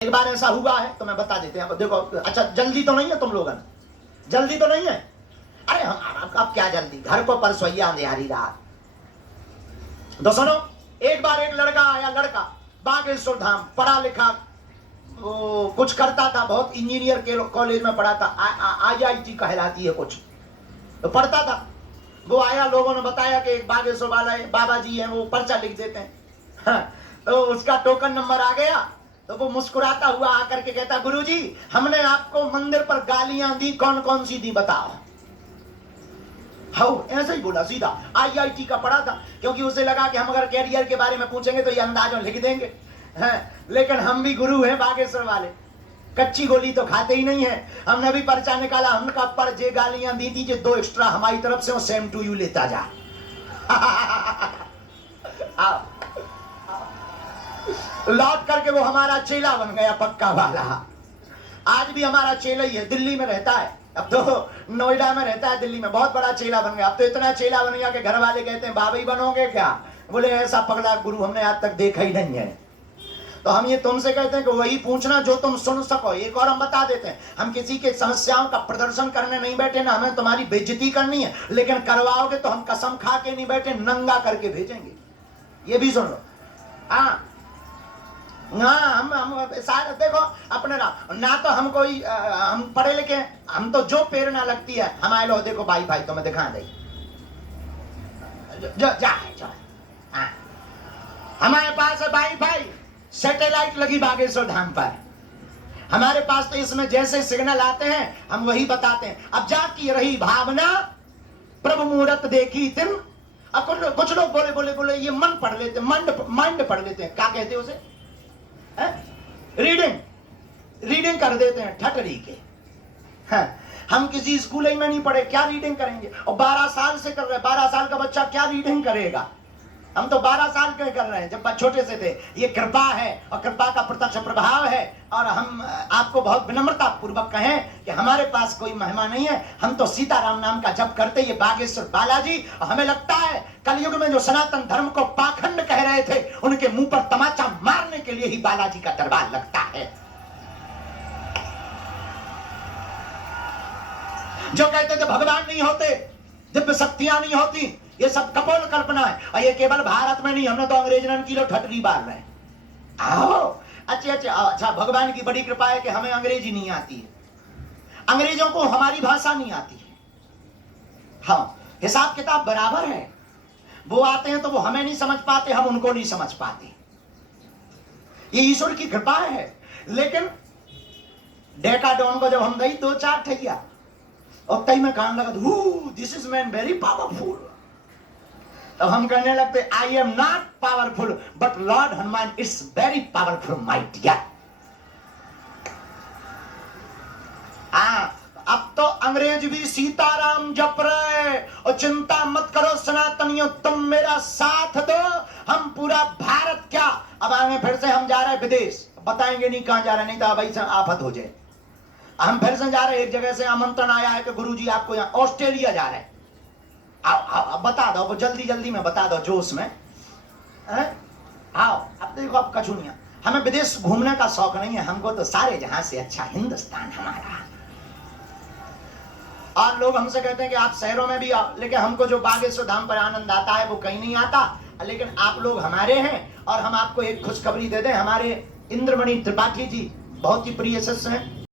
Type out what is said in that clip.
एक बार ऐसा हुआ है तो मैं बता देते हैं। देखो, अच्छा जल्दी तो नहीं है तुम लोगों ने? जल्दी तो नहीं है? अरे हम अब क्या जल्दी, घर को परसोइया अंधेरी रात। तो सुनो, एक बार एक लड़का आया, लड़का बागेश्वर धाम, पढ़ा लिखा, वो कुछ करता था, बहुत इंजीनियर के कॉलेज में पढ़ा था, IIT कहलाती है कुछ, तो पढ़ता था। वो आया, लोगों ने बताया कि एक बागेश्वर वाला बाबा जी हैं, वो पर्चा लिख देते हैं। हाँ, तो उसका टोकन नंबर आ गया, तो वो मुस्कुराता हुआ आकर के कहता, गुरुजी हमने आपको मंदिर पर गालियां दी, कौन कौन सी दी बताओ। हाँ, ऐसे ही बोला सीधा। IIT का पढ़ा था, क्योंकि उसे लगा कि हम अगर कैरियर के बारे में पूछेंगे तो ये अंदाजों लिख देंगे। लेकिन हम भी गुरु हैं बागेश्वर वाले, कच्ची गोली तो खाते ही नहीं है। हमने भी पर्चा निकाला, हमका पर जे गालियां दी थी, जो 2 एक्स्ट्रा हमारी तरफ से, वो सेम टू यू लेता जा। लौट करके वो हमारा चेला बन गया, पक्का वाला। आज भी हमारा चेला ही है, दिल्ली में रहता है, अब तो नोएडा में रहता है, दिल्ली में बहुत बड़ा चेला बन गया। अब तो इतना चेला बन गया कि घर वाले कहते हैं बाबा ही बनोगे क्या? बोले ऐसा पगला गुरु हमने आज तक देखा ही नहीं है। तो हम ये तुमसे कहते हैं कि वही पूछना जो तुम सुन सको। एक और हम बता देते हैं, हम किसी के समस्याओं का प्रदर्शन करने नहीं बैठे ना, हमें तुम्हारी बेइज्जती करनी है, लेकिन करवाओगे तो हम कसम खा के नहीं बैठे, नंगा करके भेजेंगे। ये भी सुन लो। हाँ, हम सारे देखो अपने ना तो हम कोई हम पढ़े लिखे, हम तो जो प्रेरणा लगती है हमारे लो। देखो भाई भाई तुम्हें दिखा दे, जो हमारे पास है भाई भाई सैटेलाइट लगी बागेश्वर धाम पर। हमारे पास तो इसमें जैसे सिग्नल आते हैं हम वही बताते हैं। अब जाती रही भावना, प्रभु मुहूर्त देखी दिन। अब कुछ लोग बोले बोले बोले ये मन पढ़ लेते, माइंड पढ़ लेते हैं, क्या कहते हैं उसे? रीडिंग कर देते हैं ठटरी के। हम किसी स्कूल में नहीं पढ़े, क्या रीडिंग करेंगे? और 12 साल से कर रहे हैं, 12 साल का बच्चा क्या रीडिंग करेगा? हम तो 12 साल के कर रहे हैं, जब छोटे से थे। ये कृपा है और कृपा का प्रत्यक्ष प्रभाव है। और हम आपको बहुत विनम्रता पूर्वक कहें कि हमारे पास कोई महिमा नहीं है, हम तो सीताराम नाम का जप करते, ये बागेश्वर बालाजी। और हमें लगता है कलयुग में जो सनातन धर्म को पाखंड कह रहे थे, उनके मुंह पर तमाचा मारने के लिए ही बालाजी का दरबार लगता है। जो कहते थे भगवान नहीं होते, दिव्य शक्तियां नहीं होती, ये सब कपोल कल्पना है। और ये केवल भारत में नहीं, हमने तो अंग्रेजन की लोग ठटरी बार रहे। आओ, अच्छा भगवान की बड़ी कृपा है कि हमें अंग्रेजी नहीं आती है, अंग्रेजों को हमारी भाषा नहीं आती है। हाँ, हिसाब किताब बराबर है। वो आते हैं तो वो हमें नहीं समझ पाते, हम उनको नहीं समझ पाते। ये ईश्वर की कृपा है। लेकिन डेकाडोन को जब हम गई 2-4 ठैया, और तई में कहने लगा this is man very powerful. तो हम कहने लगते I am not powerful but lord Hanuman is very powerful my dear. अब तो अंग्रेज भी सीताराम जप रहे। और चिंता मत करो सनातनियों, तुम मेरा साथ दो, हम पूरा भारत क्या, अब आगे फिर से हम जा रहे हैं विदेश, बताएंगे नहीं कहां जा रहे, नहीं तो भाई आफत हो जाए। हम फिर से जा रहे हैं, एक जगह से आमंत्रण आया है कि गुरुजी आपको यहाँ ऑस्ट्रेलिया जा रहे हैं। आओ बता दो, जल्दी जल्दी में बता दो, जोश में। आओ, अब देखो, अब कछुनिया, हमें विदेश घूमने का शौक नहीं है, हमको तो सारे जहां से अच्छा हिंदुस्तान हमारा। और लोग हमसे कहते हैं कि आप शहरों में भी आओ, लेकिन हमको जो बागेश्वर धाम पर आनंद आता है वो कहीं नहीं आता। लेकिन आप लोग हमारे हैं, और हम आपको एक खुशखबरी दे दें, हमारे इंद्रमणि त्रिपाठी जी बहुत ही प्रिय शिष्य हैं।